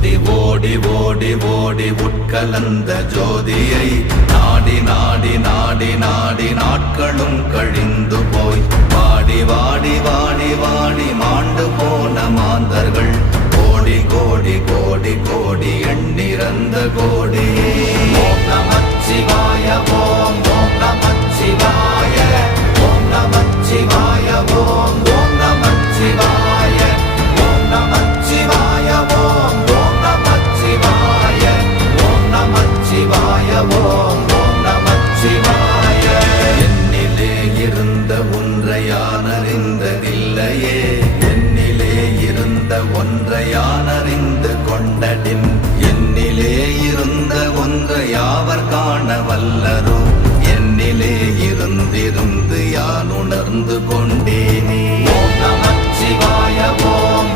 ஓடி ஓடி ஓடி ஓடி உட்கலந்த ஜோதியை நாடி நாடி நாடி நாடி நாட்களும் கழிந்து போய் வாடி வாடி வாடி வாடி மாண்டு போன மாந்தர்கள் கோடி கோடி கோடி கோடி எண்ணிறந்த கோடி. ஓம் நமச்சிவாய ஓம் ஓம் நமச்சிவாய ஓம் நமச்சிவாய ஓம் ஓம் நமச்சிவாய ஓம் நமச்சிவாய ஓம் ஓம் நமச்சிவாய ஓம் நமச்சிவாய ஓம் ஓம் நமச்சிவாய. என்னிலே இருந்த ஒன்றை யான் அறிந்ததில்லையே, என்னிலே இருந்த ஒன்றை யான்